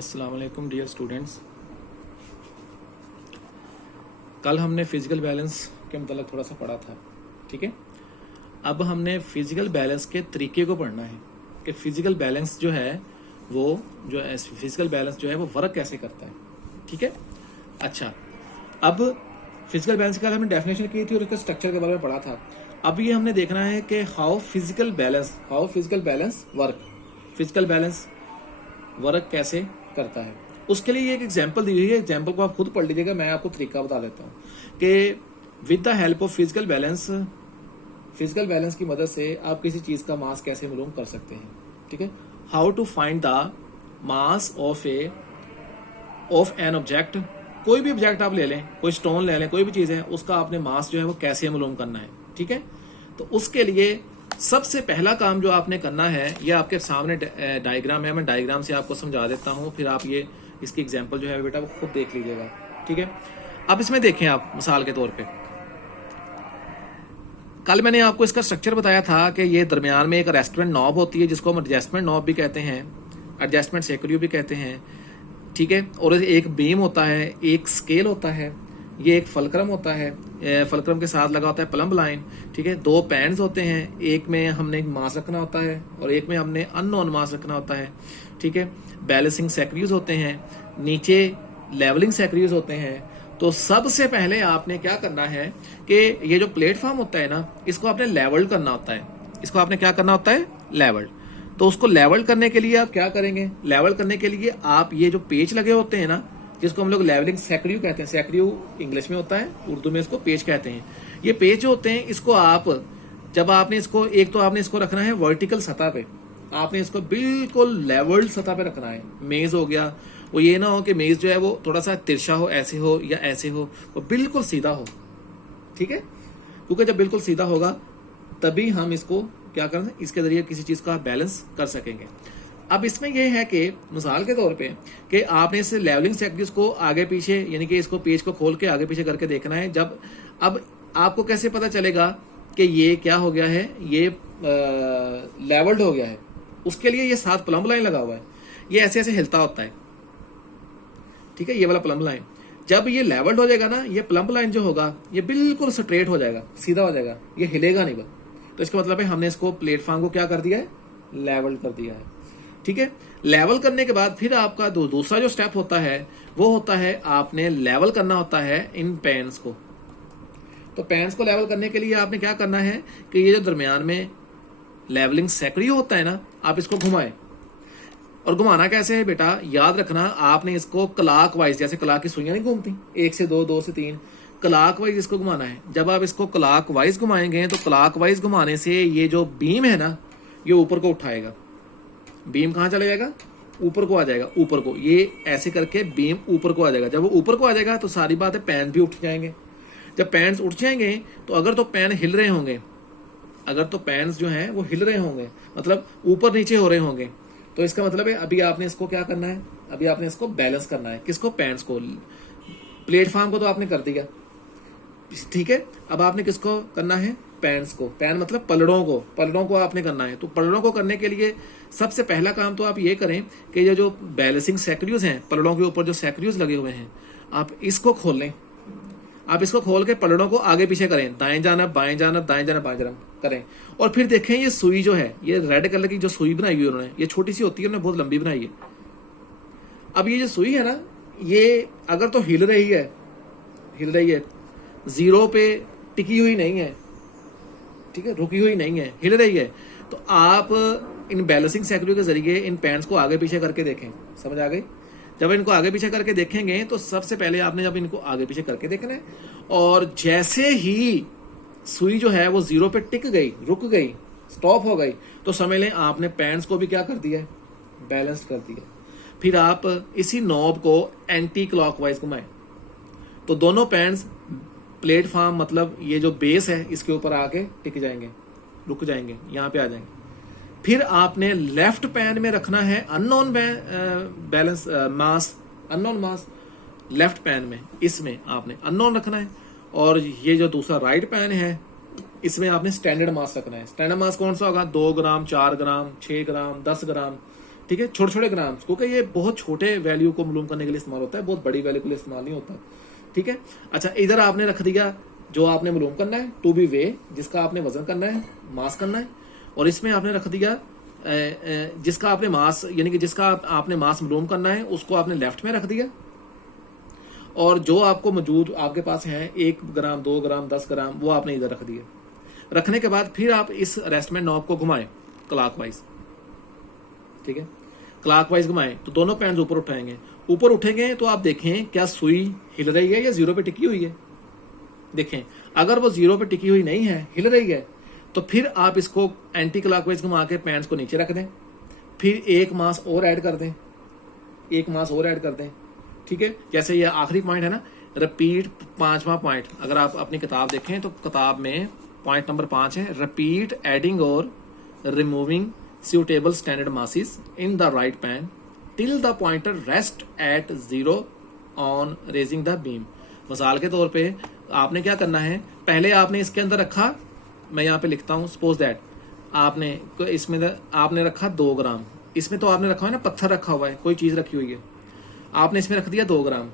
अस्सलाम वालेकुम dear students. कल हमने फिजिकल बैलेंस के मतलब थोड़ा सा पढ़ा था, ठीक है। अब हमने फिजिकल बैलेंस के तरीके को पढ़ना है कि फिजिकल बैलेंस जो है वो फिजिकल बैलेंस जो है वो वर्क कैसे करता है, ठीक है। अच्छा, अब फिजिकल बैलेंस का हमने डेफिनेशन की थी और उसके स्ट्रक्चर के बारे में पढ़ा था। अब ये हमने देखना है कि how physical balance physical balance work कैसे करता है। उसके लिए एक एग्जांपल दी हुई है, एग्जांपल को आप खुद पढ़ लीजिएगा, मैं आपको तरीका बता देता हूँ कि with the help of physical balance की मदद से आप किसी चीज का मास कैसे मालूम कर सकते हैं, ठीक है। How to find the mass of an object. कोई भी ऑब्जेक्ट आप ले लें, कोई स्टोन ले लें, कोई भी चीज है, उसका आपने मास जो है वो कैसे मालूम करना है, ठीक है। तो उसके लिए सबसे पहला काम जो आपने करना है, ये आपके सामने डायग्राम है, मैं डायग्राम से आपको समझा देता हूँ, फिर आप ये इसकी एग्जांपल जो है बेटा वो खुद देख लीजिएगा, ठीक है। अब इसमें देखें आप मिसाल के तौर पे, कल मैंने आपको इसका स्ट्रक्चर बताया था कि ये दरमियान में एक एडजस्टमेंट नॉब होती है जिसको हम एडजस्टमेंट नॉब भी कहते हैं, एडजस्टमेंट सेक्रियो भी कहते हैं, ठीक है। और एक बीम होता है, एक स्केल होता है, ये एक फलक्रम होता है, फलक्रम के साथ लगा होता है प्लम्ब लाइन, ठीक है। दो पैन्स होते हैं, एक में हमने मास रखना होता है और एक में हमने अननोन मास रखना होता है, ठीक है। बैलेंसिंग सेक्रियोज होते हैं, नीचे लेवलिंग सेक्रियोज होते हैं। तो सबसे पहले आपने क्या करना है कि ये जो प्लेटफॉर्म होता है ना, इसको आपने लेवल करना होता है, इसको आपने क्या करना होता है, लेवल। तो उसको लेवल करने के लिए आप क्या करेंगे, लेवल करने के लिए आप ये जो पेच लगे होते हैं ना, जिसको हम लोग लेवलिंग सेक्रियो कहते हैं, सेक्रियो इंग्लिश में होता है, उर्दू में इसको पेच कहते हैं। ये पेच जो होते हैं, इसको आप जब आपने इसको एक तो आपने इसको रखना है वर्टिकल सतह पे, आपने इसको बिल्कुल लेवल्ड सतह पे रखना है। मेज हो गया, वो ये ना हो कि मेज जो है वो थोड़ा सा तिरछा हो, ऐसे हो या ऐसे हो, वो बिल्कुल सीधा हो, ठीक है। क्योंकि जब बिल्कुल सीधा होगा तभी हम इसको क्या करें, इसके जरिए किसी चीज का बैलेंस कर सकेंगे। अब इसमें यह है कि मिसाल के तौर पे कि आपने इस लेवलिंग सेक्रियोज को आगे पीछे, यानी कि इसको पेज को खोल के आगे पीछे करके देखना है। जब अब आपको कैसे पता चलेगा कि ये क्या हो गया है, ये लेवल्ड हो गया है, उसके लिए ये साथ प्लम्ब लाइन लगा हुआ है, ये ऐसे ऐसे हिलता होता है, ठीक है। ये वाला प्लम्ब लाइन जब ये लेवल्ड हो जाएगा ना, ये प्लम्ब लाइन जो होगा ये बिल्कुल स्ट्रेट हो जाएगा, सीधा हो जाएगा, ये हिलेगा नहीं। तो इसका मतलब है हमने इसको प्लेटफॉर्म को क्या कर दिया है, लेवल कर दिया है, ठीक है। लेवल करने के बाद फिर आपका दूसरा जो स्टेप होता है वो होता है आपने लेवल करना होता है इन पैन्स को। तो पैन्स को लेवल करने के लिए आपने क्या करना है कि ये जो दरमियान में लेवलिंग सेक्रियो होता है ना, आप इसको घुमाएं। और घुमाना कैसे है बेटा, याद रखना, आपने इसको क्लॉक वाइज, जैसे क्लॉक की सुइयां नहीं घूमती 1 से 2, 2 से 3, क्लॉक वाइज इसको घुमाना है। जब आप इसको क्लॉक वाइज घुमाएंगे तो क्लॉक वाइज घुमाने से ये जो बीम है ना, ये ऊपर को उठाएगा। बीम कहाँ चला जाएगा, ऊपर को आ जाएगा, ऊपर को, ये ऐसे करके बीम ऊपर को आ जाएगा। जब वो ऊपर को आ जाएगा तो सारी बात है, पैन भी उठ जाएंगे। जब पैन्स उठ जाएंगे तो अगर तो पैन हिल रहे होंगे, अगर तो पैन्स जो हैं वो हिल रहे होंगे, मतलब ऊपर नीचे हो रहे होंगे, तो इसका मतलब है अभी आपने इसको क्या करना है, अभी आपने इसको बैलेंस करना है। किसको, पैन्स को। प्लेटफॉर्म को तो आपने कर दिया, ठीक है। अब आपने किसको करना है, पैन्स को। पैन मतलब पलड़ों को आपने करना है। तो पलड़ों को करने के लिए सबसे पहला काम तो आप ये करें कि ये जो बैलेंसिंग सेक्रियोज हैं, पलड़ों के ऊपर जो सेक्रियोज लगे हुए हैं, आप इसको खोल लें। आप इसको खोल के पलड़ों को आगे पीछे करें, दाएं जाना बाएं जाना, दाएं जाना बाएं जाना करें। और फिर देखें ये सुई जो है, ये रेड कलर की जो सुई बनाई हुई है उन्होंने, ये छोटी सी होती है, उन्होंने बहुत लंबी बनाई है। अब ये जो सुई है ना, ये अगर तो हिल रही है, जीरो पे टिकी हुई नहीं है, ठीक है, रुकी हुई नहीं है, हिल रही है, तो आप इन बैलेंसिंग सेक्रियो के जरिए इन पैन्स को आगे पीछे करके देखें। समझ आ गई। जब इनको आगे पीछे करके देखेंगे तो सबसे पहले आपने जब इनको आगे पीछे करके देखना है, और जैसे ही सुई जो है वो जीरो पे टिक गई, रुक गई, स्टॉप हो गई, तो समझ लें आपने पैन्स को भी क्या कर दिया, बैलेंस कर दिया। फिर आप इसी नॉब को एंटी क्लॉकवाइज घुमाएं, तो दोनों पैन्स प्लेटफॉर्म मतलब ये जो बेस है इसके ऊपर आके टिक जाएंगे, रुक जाएंगे, यहाँ पे आ जाएंगे। फिर आपने लेफ्ट पैन में रखना है अननोन बैलेंस मास, अननोन मास लेफ्ट पैन में, इसमें आपने अननोन रखना है। और ये जो दूसरा राइट पैन है, इसमें आपने स्टैंडर्ड मास रखना है। स्टैंडर्ड मास कौन सा होगा, 2 ग्राम, 4 ग्राम, 6 ग्राम, 10 ग्राम, ठीक है, छोटे छोटे ग्राम्स, क्योंकि ये बहुत छोटे वैल्यू को मालूम करने के लिए इस्तेमाल होता है, बहुत बड़ी वैल्यू के लिए इस्तेमाल नहीं होता। ठीक है, अच्छा इधर आपने रख दिया जो आपने मालूम करना है, टू बी वे, जिसका आपने वजन करना है, मास करना है, और इसमें आपने रख दिया जिसका आपने मास, यानी कि जिसका आपने मास मालूम करना है उसको आपने लेफ्ट में रख दिया, और जो आपको मौजूद आपके पास है 1 ग्राम 2 ग्राम 10 ग्राम वो आपने इधर रख दिया। रखने के बाद फिर आप इस रेस्टमेंट नॉब को घुमाएं क्लॉकवाइज। ठीक है, क्लॉकवाइज घुमाएं तो दोनों पैंस ऊपर उठाएंगे। ऊपर उठेंगे तो आप देखें क्या सुई हिल रही है या जीरो पे टिकी हुई है। देखें, अगर वो जीरो पे टिकी हुई नहीं है, हिल रही है, तो फिर आप इसको एंटी क्लॉकवाइज घुमा के पैंस को नीचे रख दें, फिर एक मास और ऐड कर दें, एक मास और ऐड कर दें। ठीक है, जैसे ये आखिरी पॉइंट है ना, रिपीट, 5वां पॉइंट, अगर आप अपनी किताब देखें तो किताब में पॉइंट नंबर 5 है, रिपीट एडिंग और removing suitable standard masses in the right pan till the pointer rest at 0 on raising the beam। मिसाल के तौर पे आपने क्या करना है, पहले आपने इसके अंदर रखा, मैं यहाँ पे लिखता हूँ, सपोज दैट आपने इसमें आपने रखा 2 ग्राम, इसमें तो आपने रखा है ना, पत्थर रखा हुआ है, कोई चीज रखी हुई है, आपने इसमें रख दिया 2 ग्राम,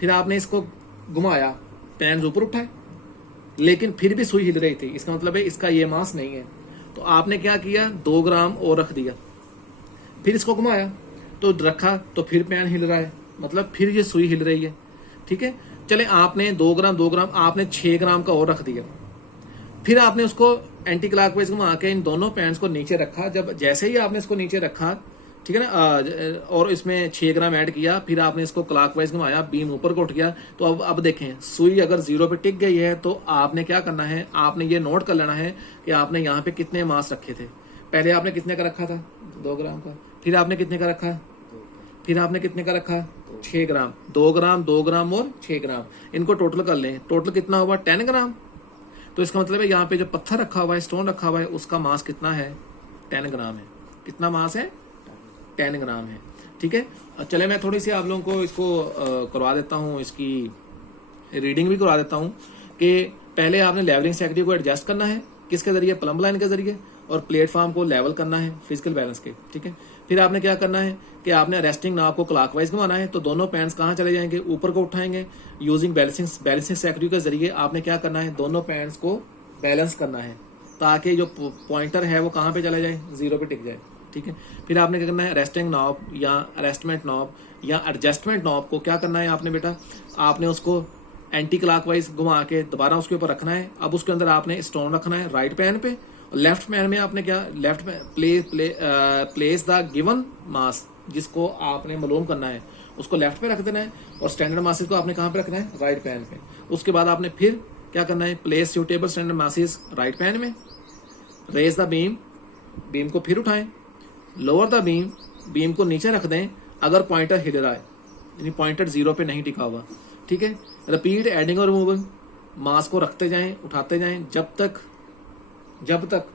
फिर आपने इसको घुमाया, पैन ऊपर उठाए, लेकिन फिर भी सुई हिल रही थी, इसका मतलब है इसका ये मास नहीं है, तो आपने क्या किया, 2 ग्राम और रख दिया, फिर इसको घुमाया तो रखा, तो फिर पैन हिल रहा है, मतलब फिर ये सुई हिल रही है। ठीक है, चले आपने 2 ग्राम आपने 6 ग्राम का और रख दिया, फिर आपने उसको एंटी क्लॉकवाइज घुमा के इन दोनों पैंस को नीचे रखा। जब जैसे ही आपने इसको नीचे रखा, ठीक है ना, और इसमें 6 ग्राम ऐड किया, फिर आपने इसको क्लॉकवाइज घुमाया, बीम ऊपर को उठ गया, तो अब देखें सुई अगर 0 पे टिक गई है, तो आपने क्या करना है, आपने ये नोट कर लेना है कि आपने यहाँ पे कितने मास रखे थे। पहले आपने कितने का रखा था, 2 ग्राम का, फिर आपने कितने का रखा, फिर आपने कितने का रखा, 6 ग्राम, 2 ग्राम 2 ग्राम और 6 ग्राम, इनको टोटल कर लें, टोटल कितना हुआ, 10 ग्राम। तो इसका मतलब है यहाँ पे जो पत्थर रखा हुआ है, स्टोन रखा हुआ है, उसका मास कितना है, 10 ग्राम है। कितना मास है, 10 ग्राम है। ठीक है, चले मैं थोड़ी सी आप लोगों को इसको करवा देता हूँ, इसकी रीडिंग भी करवा देता हूँ कि पहले आपने लेवलिंग सेक्टिव को एडजस्ट करना है, किसके जरिए, प्लम्ब लाइन के जरिए, और प्लेटफॉर्म को लेवल करना है फिजिकल बैलेंस के। ठीक है, फिर आपने क्या करना है कि आपने रेस्टिंग नॉब को क्लॉकवाइज घुमाना है, तो दोनों पैंस कहाँ चले जाएंगे, ऊपर को उठाएंगे। यूजिंग बैलेंसिंग सेक्टिव के जरिए आपने क्या करना है, दोनों पैंस को बैलेंस करना है, ताकि जो पॉइंटर है वो कहाँ पे चला जाए, 0 पे टिक जाए। ठीक है, फिर आपने क्या करना है, रेस्टिंग नॉब या रेस्टमेंट नॉब या एडजस्टमेंट नॉब को क्या करना है आपने बेटा, आपने उसको एंटी क्लॉकवाइज घुमा के दोबारा उसके ऊपर रखना है। अब उसके अंदर आपने स्टोन रखना है राइट पैन पे, और लेफ्ट पैन में आपने क्या, लेफ्ट में प्लेस द गिवन मास, जिसको आपने मालूम करना है उसको लेफ्ट पे रख देना है, और स्टैंडर्ड मासेस को आपने कहाँ पे रखना है, राइट पैन पे। उसके बाद आपने फिर क्या करना है, place suitable standard masses right pan में, रेज द बीम, बीम को फिर उठाएं, लोअर द बीम, बीम को नीचे रख दें अगर पॉइंटर हिल रहा है, यानी पॉइंटर 0 पे नहीं टिका हुआ। ठीक है, रिपीट एडिंग और रिमूविंग, मास को रखते जाएं, उठाते जाएं, जब तक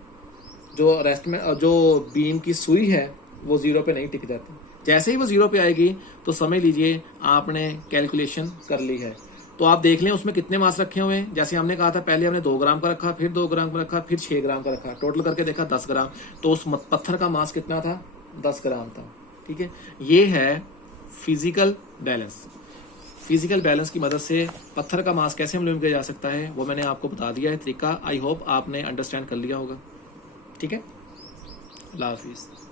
जो रेस्ट में जो बीम की सुई है वो 0 पे नहीं टिक जाती। जैसे ही वो 0 पे आएगी तो समझ लीजिए आपने कैलकुलेशन कर ली है। तो आप देख लें उसमें कितने मास रखे हुए हैं। जैसे हमने कहा था, पहले हमने 2 ग्राम का रखा, फिर 2 ग्राम का रखा, फिर 6 ग्राम का रखा, टोटल करके देखा 10 ग्राम, तो उस पत्थर का मास कितना था, 10 ग्राम था। ठीक है, ये है फिजिकल बैलेंस। फिजिकल बैलेंस की मदद से पत्थर का मास कैसे मालूम किया जा सकता है वो मैंने आपको बता दिया है तरीका। आई होप आपने अंडरस्टैंड कर लिया होगा। ठीक है, अल्लाह हाफिज़।